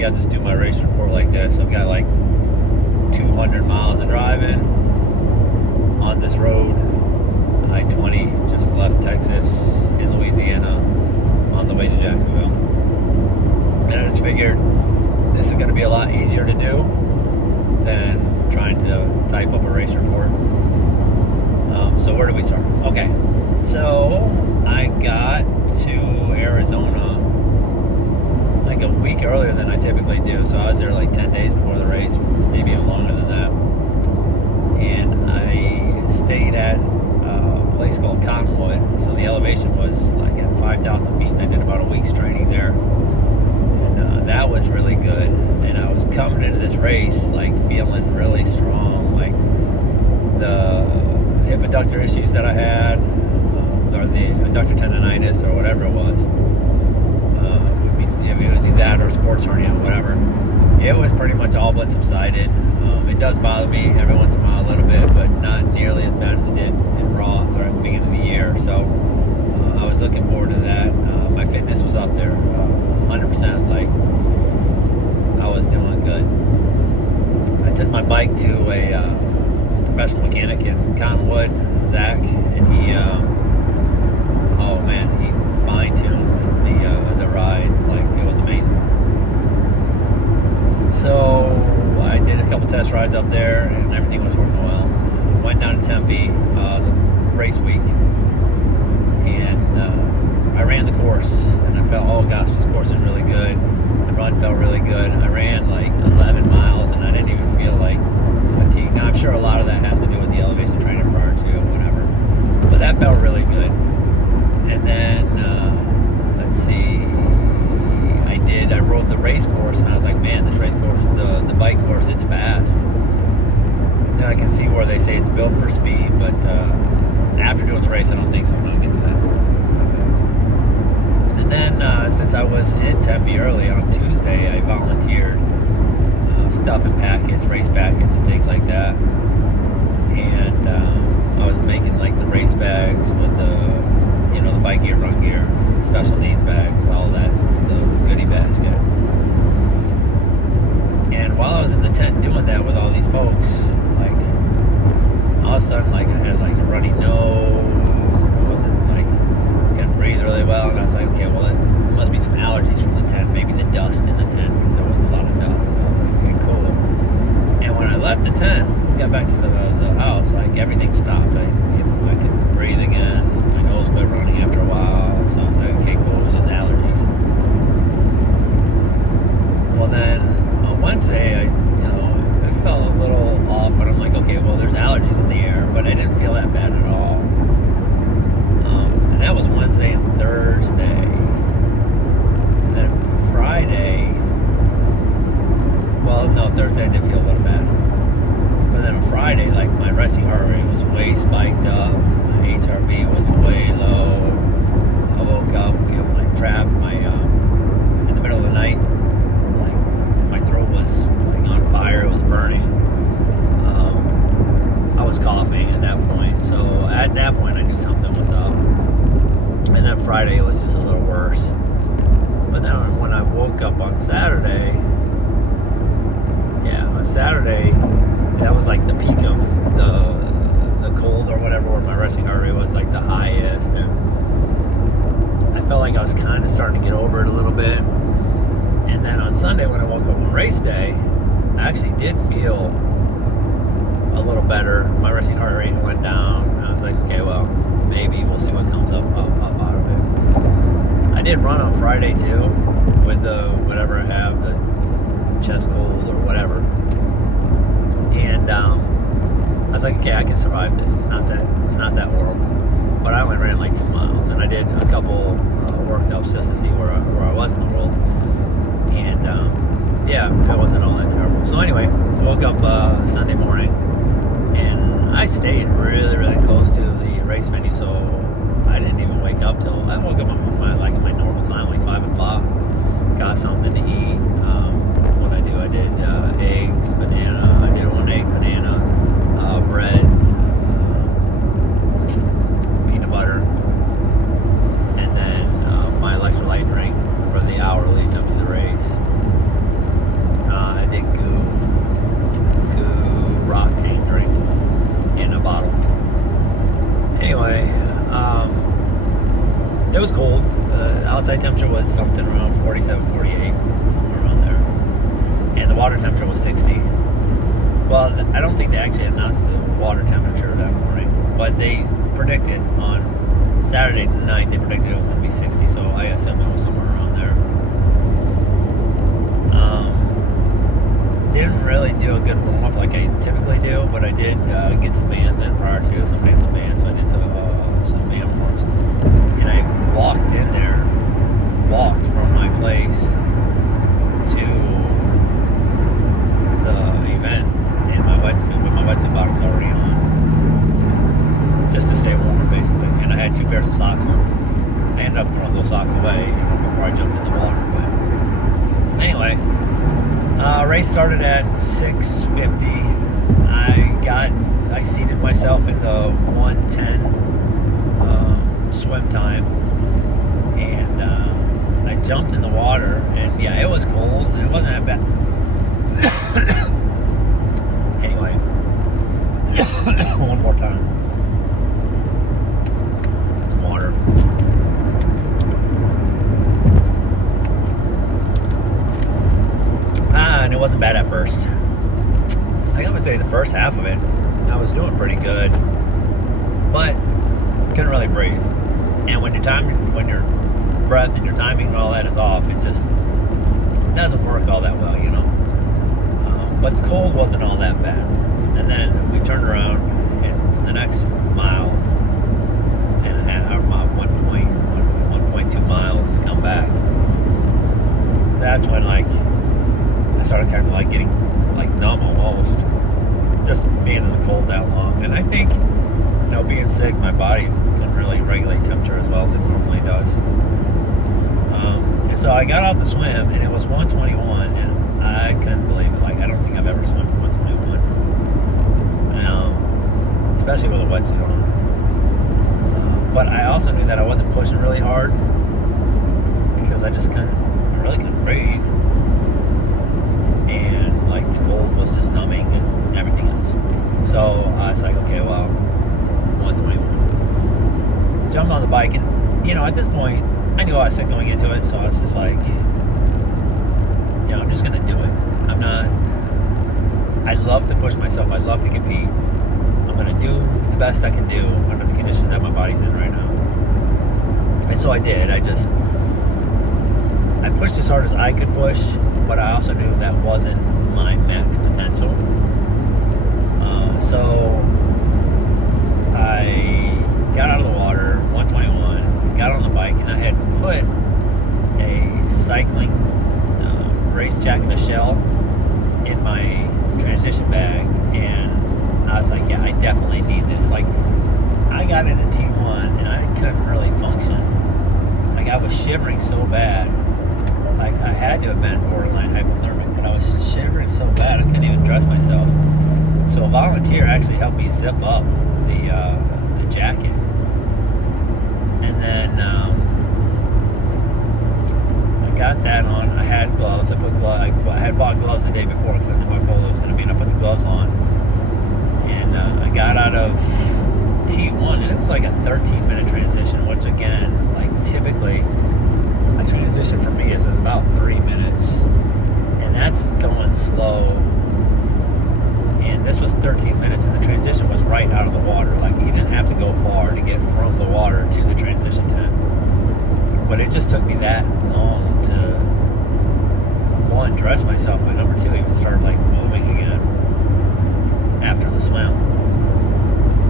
typically I'll just do my race report like this. I've got like 200 miles of driving on this road, I-20, just left Texas, in Louisiana, on the way to Jacksonville. And I just figured this is going to be a lot easier to do than trying to type up a race report. So where do we start? Okay, so I got to Arizona like a week earlier than I typically do. So I was there like 10 days before the race, maybe even longer than that. And I stayed at a place called Cottonwood. So the elevation was like at 5,000 feet, and I did about a week's training there. And that was really good. And I was coming into this race like feeling really strong. Like the hip adductor issues that I had, or the adductor tendonitis, or whatever it was. It was either that or sports hernia, whatever. It was pretty much all but subsided. It does bother me every once in a while a little bit, but not nearly as bad as it did in Roth or at the beginning of the year. So I was looking forward to that. My fitness was up there, 100%. Like I was doing good. I took my bike to a professional mechanic in Cottonwood, Zach, and he, oh man, he fine-tuned the ride. Like it was amazing. So I did a couple test rides up there, and everything was working well. Went down to Tempe the race week, and I ran the course, and I felt, oh gosh, this course is really good. The run felt really good. I ran like 11 miles, and I didn't even feel like fatigue. Now I'm sure a lot of that has to do with the elevation training prior to whatever, but that felt really good. And then let's see, I rode the race course, and I was like, man, this race course, the bike course, it's fast. Then I can see where they say it's built for speed, but after doing the race, I don't think so. I'm going to get to that. And then since I was in Tempe early on Tuesday, I volunteered stuff and package, race packets and things like that. And I was making like the race bags with the bike gear, run gear, special needs bags, all that, the goodie basket. And while I was in the tent doing that with all these folks, like all of a sudden, like I had like a runny nose, and I wasn't like, I couldn't breathe really well, and I was like, okay, well, it must be some allergies from the tent, maybe the dust in the tent, because there was a lot of dust. So I was like, okay, cool. And when I left the tent, got back to the house, like everything stopped. I couldn't breathe again. My nose quit running after a while. So I was like, okay, cool. It was just allergies. Well, then on Wednesday, I felt a little off, but I'm like, okay, well, there's allergies in the air, but I didn't feel that bad at all. And that was Wednesday and Thursday. And then Friday, well, no, Thursday I did feel a little bad. But then on Friday, like my resting heart rate was way spiked up. My HRV was way low. I woke up feeling like crap. In the middle of the night, like my throat was like on fire. It was burning. I was coughing at that point. So at that point, I knew something was up. And then Friday, it was just a little worse. But then when I woke up on Saturday, that was like the peak of the cold or whatever, where my resting heart rate was like the highest, and I felt like I was kind of starting to get over it a little bit. And then on Sunday, when I woke up on race day, I actually did feel a little better. My resting heart rate went down, and I was like, okay, well, maybe we'll see what comes up out of it. I did run on Friday too, with the whatever I have, the chest cold or whatever. And I was like, okay, I can survive this. It's not that horrible. But I only ran like 2 miles, and I did a couple workouts just to see where I was in the world. And yeah, that wasn't all that terrible. So anyway, I woke up Sunday morning, and I stayed really, really close to the race venue, so I didn't even wake up till I woke up at my normal time, like 5 o'clock. Got something to eat. What I do, I did eggs, banana. I did 1 egg, banana, bread, peanut butter, and then my electrolyte drink for the hour leading up to the race. the outside temperature was something around 47, 48, somewhere around there. And the water temperature was 60. Well, I don't think they actually announced the water temperature that morning, but they predicted on Saturday night, they predicted it was going to be 60, so I assumed it was somewhere around there. Didn't really do a good warm-up like I typically do, but I did get some bands in prior to, some bands, so I did some band warms. And I walked from my place to the event in my wetsuit, with my wetsuit bottoms already on, just to stay warm, basically. And I had 2 pairs of socks on. I ended up throwing those socks away, before I jumped in the water. But anyway, race started at 6:50. I seated myself in the 1:10 swim time, and I jumped in the water. And yeah, it was cold. And it wasn't that bad. Anyway, one more time. Some water. And it wasn't bad at first. I would say the first half of it, I was doing pretty good, but couldn't really breathe. And when your breath and your timing and all that is off, it just doesn't work all that well, But the cold wasn't all that bad. And then we turned around, and for the next mile and a half, or 1.2 miles to come back, that's when I started kind of getting numb almost, just being in the cold that long. And I think, being sick, my body couldn't really regulate temperature as well as it normally does. And so I got out to swim, and it was 121, and I couldn't believe it. I don't think I've ever swum 121, especially with a wetsuit on. But I also knew that I wasn't pushing really hard because I really couldn't breathe. And the cold was just numbing and everything else. So I was like, okay, well, 121. Jumped on the bike, and at this point, I knew I was sick going into it, so I was just like, I'm just gonna do it. I love to push myself. I love to compete. I'm gonna do the best I can do under the conditions that my body's in right now. And so I did. I pushed as hard as I could push, but I also knew that wasn't my max potential. So I got out of the water, 121, got on the bike, and I had put a cycling race jacket and a shell in my transition bag, and I was like, yeah, I definitely need this. I got into T1 and I couldn't really function. I was shivering so bad. I had to have been borderline hypothermic, but I was shivering so bad I couldn't even dress myself. So a volunteer actually helped me zip up the jacket, and then I got that on. I had gloves. I had bought gloves the day before because I knew how cold it was going to be, and I put the gloves on. And I got out of T1, and it was like a 13-minute transition, which again, typically a transition for me is about 3 minutes, and that's going slow. And this was 13 minutes, and the transition was right out of the water. You didn't have to go far to get from the water to the transition tent. But it just took me that long to, one, dress myself, but number two, even start moving again after the swim.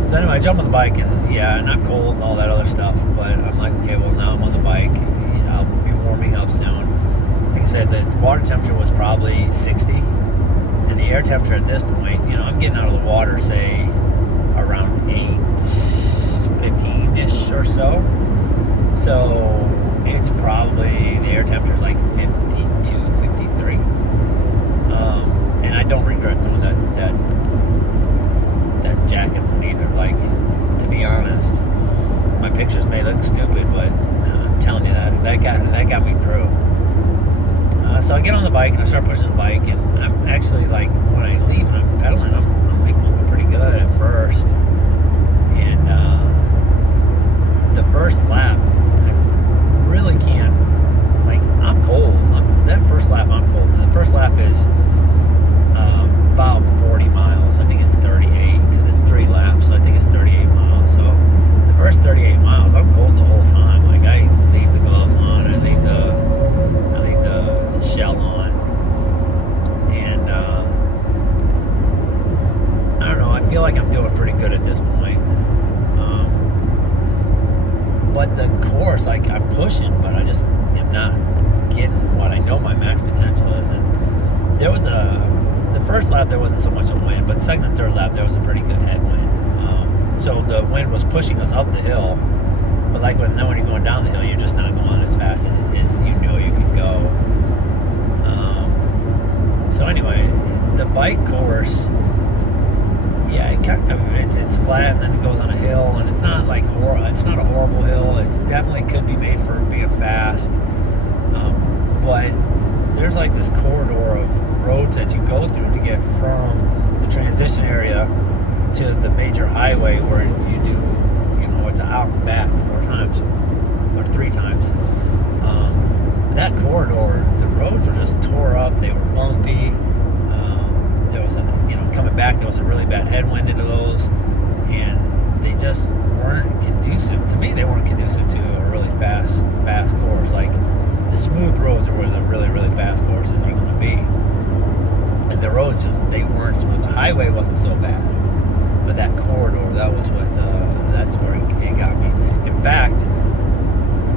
So anyway, I jump on the bike, and I'm cold and all that other stuff, but I'm like, okay, well, now I'm on the bike. I'll be warming up soon. Like I said, the water temperature was probably 60, and the air temperature at this point, I'm getting out of the water, say, around 8:15-ish or so. So it's probably, the air temperature is 52, 53. And I don't regret throwing that jacket on either. To be honest, my pictures may look stupid, but I'm telling you that got me through. So I get on the bike and I start pushing the bike, and I'm actually when I leave and I'm pedaling, I'm moving pretty good at first. And the first lap, I'm really can't, like, I'm cold. That first lap, I'm cold. And the first lap is about 40 miles. I think it's 38 because it's 3 laps. So I think it's 38 miles. So the first 38 miles, I'm cold the whole time. Like, I leave the gloves on, I leave the shell on, and I don't know. I feel like I'm doing pretty good at this point. But the course, like, I'm pushing, but I just am not getting what I know my max potential is. And there was the first lap there wasn't so much a wind, but the second and third lap there was a pretty good headwind. So the wind was pushing us up the hill, but like when you're going down the hill, you're just not going as fast as you know you could go. So anyway, the bike course, yeah, it's flat and then it goes on a hill, and it's not like it's not a horrible hill. It definitely could be made for being fast, but there's like this corridor of roads that you go through to get from the transition area to the major highway where you do, it's out and back 4 times or 3 times. That corridor, the roads were just tore up. They were bumpy. There was coming back, there was a really bad headwind into those, and they just weren't conducive. To me, they weren't conducive to a really fast course. Like, the smooth roads are where the really, really fast courses are going to be. And the roads they weren't smooth. The highway wasn't so bad, but that corridor, that's where it got me. In fact,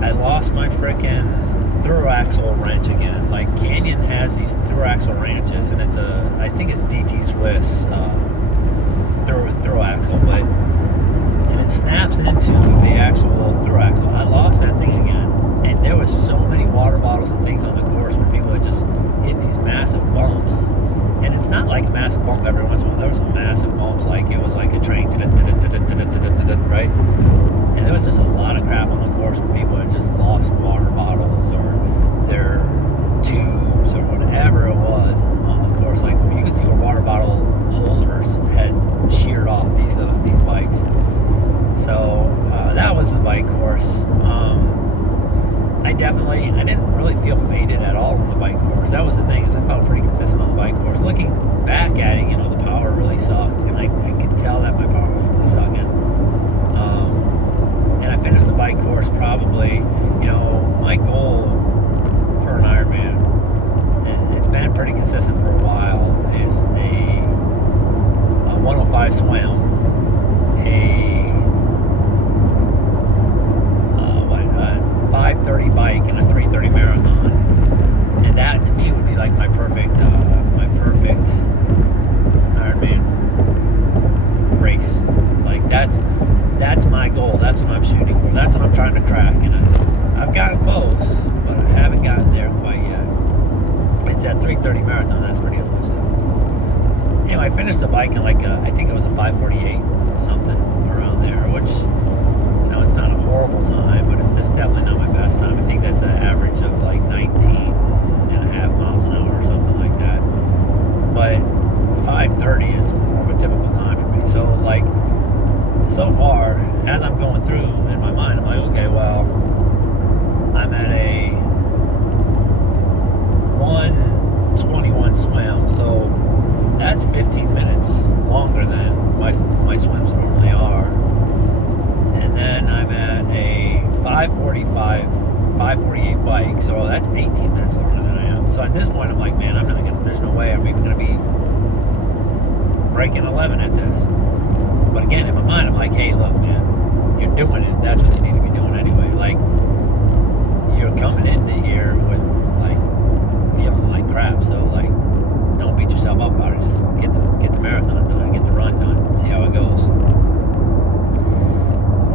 I lost my frickin' through axle wrench again. Like, Canyon has these through axle wrenches, and I think it's DT Swiss through axle, and it snaps into the actual through axle. I lost that thing again, and there was so many water bottles and things on the course where people had just hit these massive bumps. And it's not like a massive bump every once in a while. There were some massive bumps, like it was like a train, right? And there was just a lot of crap on the course where people had just lost water bottles or their tubes or whatever it was on the course. Like, you could see where water bottle holders had sheared off these bikes. So that was the bike course. I didn't really feel faded at all on the bike course. That was the thing, is I felt pretty consistent on the bike course. Looking back at it, the power really sucked, and I could tell that my power was really sucking. And I finished the bike course probably, my goal for an Ironman, and it's been pretty consistent for a while, is a 105 swim, a 5:30 bike, and a 3:30 marathon. And that, to me, would be like my perfect Ironman race. Like, that's my goal. That's what I'm shooting for. That's what I'm trying to crack. And I've gotten close, but I haven't gotten there quite yet. It's that 3:30 marathon. That's pretty elusive. Anyway, I finished the bike in I think it was a 5:48, something around there, which, it's not a horrible time, but it's just definitely not my best time. I think that's an average of like 19.5 miles an hour or something like that. But 5:30 is more of a typical time for me. So, like, so far, as I'm going through in my mind, I'm like, okay, well, I'm at a 1:21 swim, so that's 15 minutes longer than my swims normally are. And then I'm at a 5:48 bike, so that's 18 minutes longer than I am. So at this point, I'm like, man, there's no way I'm even going to be breaking 11 at this. But again, in my mind, I'm like, hey, look, man, you're doing it. That's what you need to be doing anyway. Like, you're coming into here with, like, feeling like crap. So, like, don't beat yourself up about it. Just get the marathon done, get the run done, see how it goes.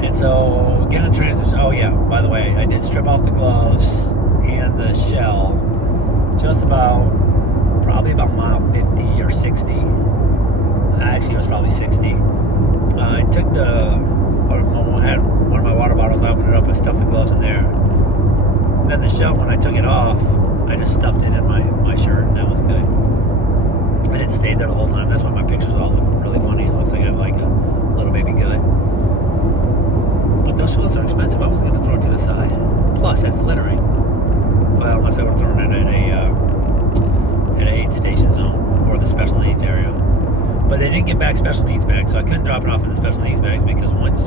And so, getting a transition. Oh yeah, by the way, I did strip off the gloves and the shell just probably about mile 50 or 60. Actually, it was probably 60. I took had one of my water bottles, I opened it up, I stuffed the gloves in there. And then the shell, when I took it off, I just stuffed it in my shirt, and that was good. And it stayed there the whole time. That's why my pictures all look really funny. It looks like I have like a little baby gut. But those shells are expensive. I was going to throw it to the side. Plus, that's littering. Well, unless I would have thrown it at a aid station zone or the special needs area. But they didn't get back special needs bags, so I couldn't drop it off in the special needs bags because once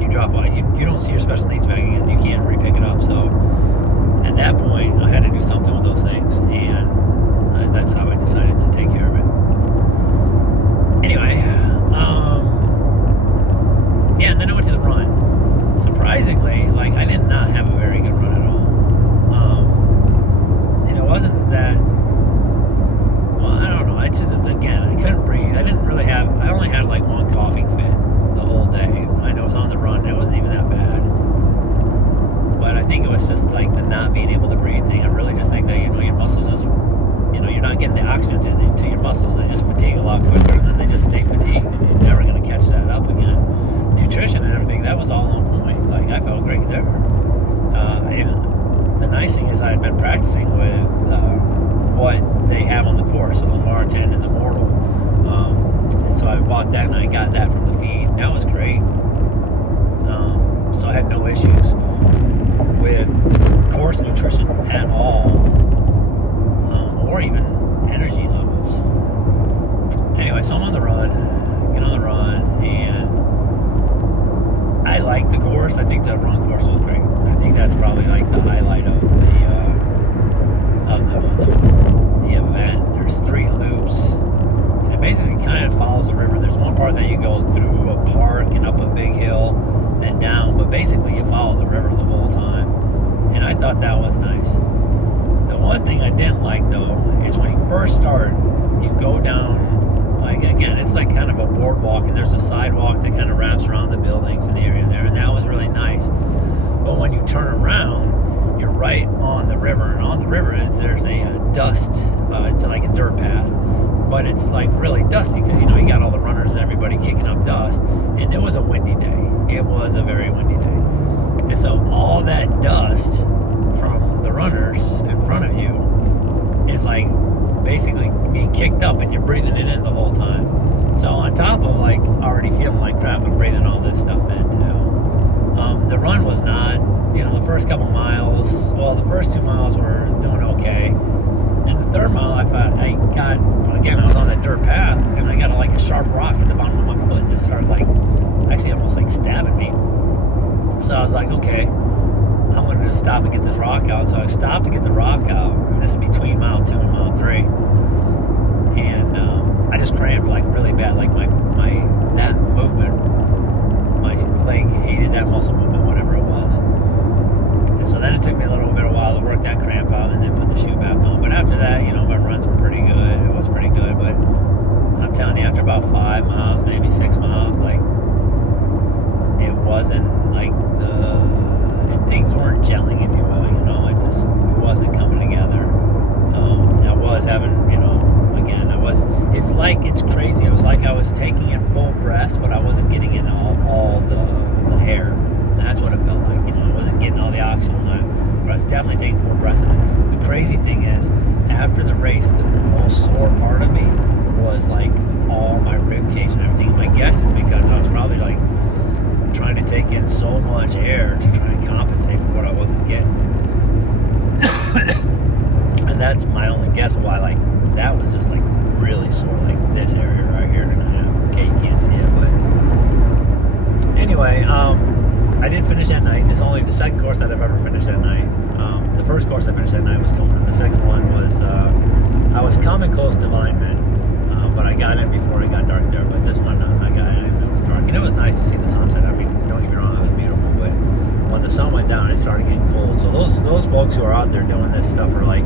you drop off, you don't see your special needs bag again. You can't re-pick it up. So at that point, I had to do something with those things, and that's how I decided to take care of it. Anyway, yeah, and then I went to the run. Surprisingly, like, I did not have a very good run at all. And it wasn't that, well, I don't know. I just, again, I couldn't breathe. I only had like one coughing fit the whole day. I know it was on the run. It wasn't even that bad. But I think it was just like the not being able to breathe thing. I really just think that, your muscles just, you're not getting the oxygen to your muscles. They just fatigue a lot quicker, and then they just stay fatigued, and you're never going to catch that up again. Nutrition and everything, that was all on point. Like, I felt great there. And the nice thing is I had been practicing with what they have on the course, the Lamar 10 and the Mortal. And so I bought that, and I got that from the feed. That was great. So I had no issues with course nutrition at all, or even energy levels. Anyway, so I'm on the run, and I like the course. I think the run course was great. I think that's probably like the highlight of the event. There's 3 loops, and it basically kind of follows the river. There's one part that you go through a park and up a big hill, then down, but basically you follow the river the whole time, and I thought that was nice. The one thing I didn't like, though, is when you first start, you go down, like, again, it's like kind of a boardwalk, and there's a sidewalk that kind of wraps around the buildings in the area there, and that was really nice. But when you turn around, you're right on the river, and on the river there's a dust, it's like a dirt path, but it's like really dusty because, you got all the runners and everybody kicking up dust, and it was a windy day. It was a very windy day. And so all that dust from the runners in front of you is like basically being kicked up, and you're breathing it in the whole time. So on top of like already feeling like crap and breathing all this stuff in too, the run was not, the first couple miles, well, the first 2 miles were doing okay. And the third mile, I was on that dirt path, and I got like a sharp rock at the bottom of my foot that started like, actually almost like stabbing me. So I was like, okay, I'm going to just stop and get this rock out. So I stopped to get the rock out, and this is between mile 2 and mile 3. And I just cramped like really bad, like that movement, my leg hated that muscle movement, whatever it was. And so then it took me a little bit of a while to work that cramp out and then put the shoe back on. But after that, my runs were pretty good. It was pretty good, but I'm telling you, after about 5 miles, maybe 6 miles, like, it wasn't like things weren't gelling, if you will, it wasn't coming together. I was having, it's crazy. It was like I was taking in full breaths, but I wasn't getting in all the air. That's what it felt like, I wasn't getting all the oxygen, but I was definitely taking full breaths. And the crazy thing is, after the race, the most sore part of me was like all my rib cage and everything. My guess is because I was probably like trying to take in so much air to try and compensate for what I wasn't getting. And that's my only guess of why, like, that was just like really sore, like this area right here. And okay, you can't see it, but anyway, I did finish at night. This is only the second course that I've ever finished at night. The first course I finished at night was Kona. The second one was, I was coming close to Ironman, but I got in before it got dark there. But this one, I got in and it was dark. And it was nice to see the sunset. I mean, don't get me wrong, it was beautiful. But when the sun went down, it started getting cold. So those folks who are out there doing this stuff for like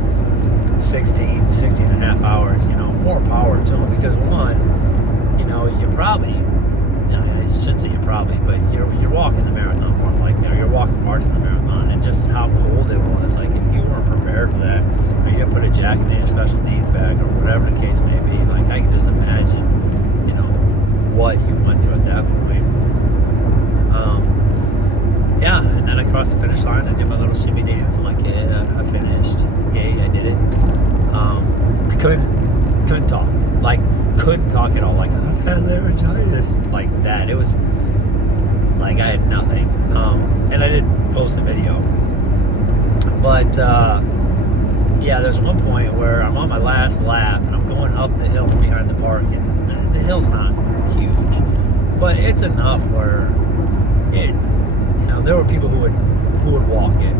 16 and a half hours, more power to them. Because one, you're probably, I shouldn't say you're probably, but you're walking the marathon more than likely, or you're walking parts of the marathon, and just how cold it was, like, if you weren't prepared for that, or you didn't put a jacket in your special needs bag, or whatever the case may be, like, I can just imagine, what you went through at that point. Yeah, and then I crossed the finish line, I did my little shimmy dance, I'm like, yeah, I finished, yay, I did it. I couldn't talk, like, couldn't talk at all, like, I had laryngitis, like that. It was like I had nothing. And I did post a video But yeah, there's one point where I'm on my last lap and I'm going up the hill behind the park, and the hill's not huge, but it's enough where there were people who would walk it,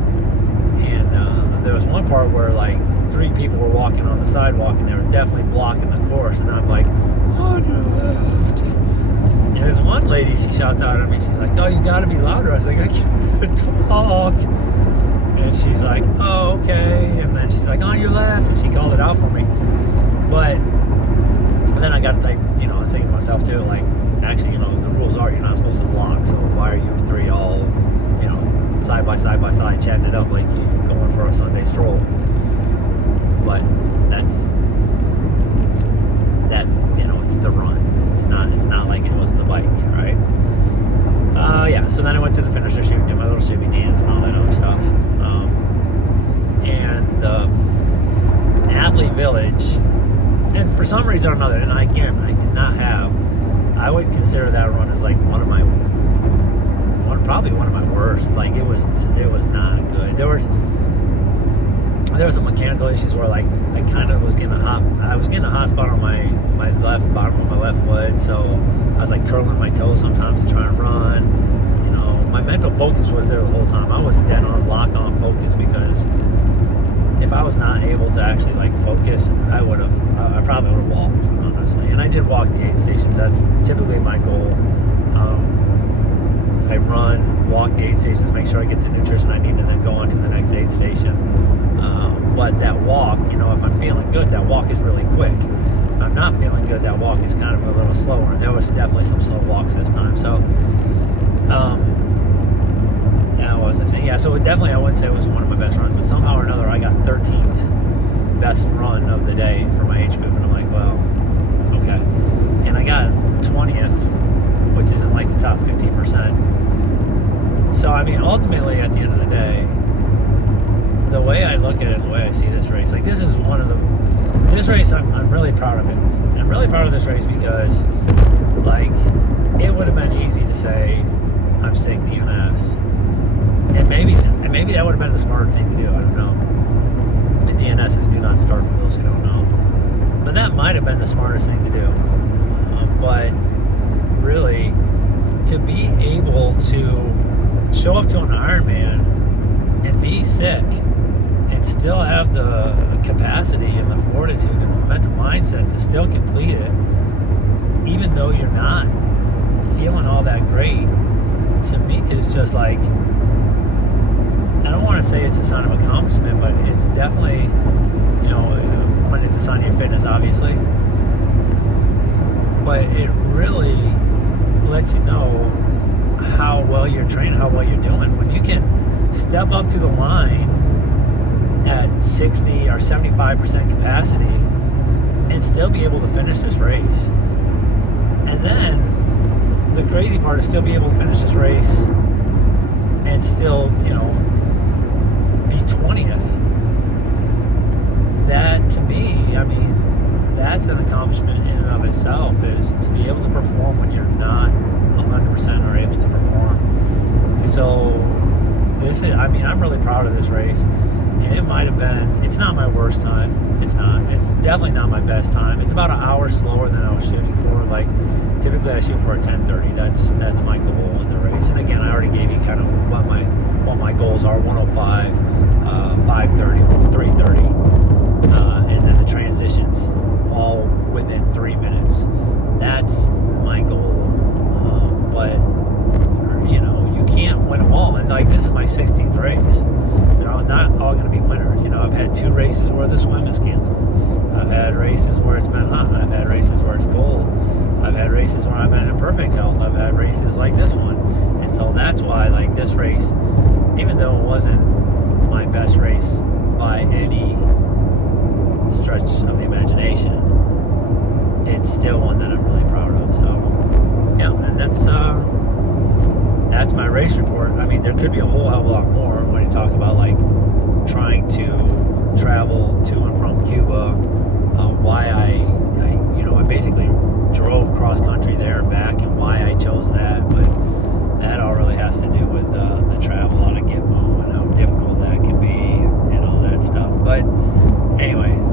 and there was one part where like 3 people were walking on the sidewalk and they were definitely blocking the course, and I'm like, on your left. And there's one lady, she shouts out at me, she's like, oh, you gotta be louder. I was like, I can't talk. And she's like, oh, okay. And then she's like, on your left, and she called it out for me. But then I got like, I was thinking to myself too, like, actually, the rules are you're not supposed to block, so why are you 3 all, side by side chatting it up like you going for a Sunday stroll? But it's the run. It's not like it was the bike, right? Yeah. So then I went to the finisher chute, did my little shimmy dance and all that other stuff. And the Athlete Village, and for some reason or another, and I did not have. I would consider that run as like probably one of my worst. Like it was not good. There was some mechanical issues where like I kind of was getting a hot spot on my left bottom of my left foot, so I was like curling my toes sometimes to try and run. My mental focus was there the whole time. I was dead on, locked on focus, because if I was not able to actually like focus, I probably would have walked, honestly. And I did walk the 8 stations. That's typically my goal. I walk the 8 stations, make sure I get the nutrition I need, and then go on to the next 8 station. But that walk, if I'm feeling good, that walk is really quick. If I'm not feeling good, that walk is kind of a little slower. And there was definitely some slow walks this time. So, what was I saying? Yeah, so definitely I wouldn't say it was one of my best runs, but somehow or another I got 13th best run of the day for my age group, and I'm like, well, okay. And I got 20th, which isn't like the top 15%. So, ultimately, at the end of the day, the way I look at it, the way I see this race, like this race, I'm really proud of it. And I'm really proud of this race because, like, it would have been easy to say, I'm sick DNS. And maybe that would have been the smarter thing to do, I don't know. And DNS is do not start for those who don't know. But that might have been the smartest thing to do. But really, to be able to show up to an Ironman and be sick and still have the capacity and the fortitude and the mental mindset to still complete it, even though you're not feeling all that great, to me is just like, I don't want to say it's a sign of accomplishment, but it's definitely, when it's a sign of your fitness, obviously. But it really lets you know how well you're trained, how well you're doing. When you can step up to the line at 60 or 75% capacity and still be able to finish this race. And then the crazy part is still be able to finish this race and still, be 20th. That, to me, that's an accomplishment in and of itself, is to be able to perform when you're not 100% are able to perform. And so I'm really proud of this race. And it might have been, it's not my worst time. It's not. It's definitely not my best time. It's about an hour slower than I was shooting for. Like, typically I shoot for a 10:30. That's my goal in the race. And again, I already gave you kind of what my goals are: 105, 5:30, 3:30, and then the transitions all within 3 minutes. That's my goal. But you can't win them all. And like, this is my 16th race. They're not all going to be winners. I've had 2 races where the swim is canceled. I've had races where it's been hot. I've had races where it's cold. I've had races where I've been in perfect health. I've had races like this one. And so that's why, like, this race, even though it wasn't my best race by any stretch of the imagination, it's still one that I'm really proud of. So, yeah, and that's my race report. There could be a whole hell of a lot more when he talks about, like, trying to travel to and from Cuba, why I basically drove cross country there and back, and why I chose that. But that all really has to do with the travel out of Gitmo and how difficult that can be. Anyway,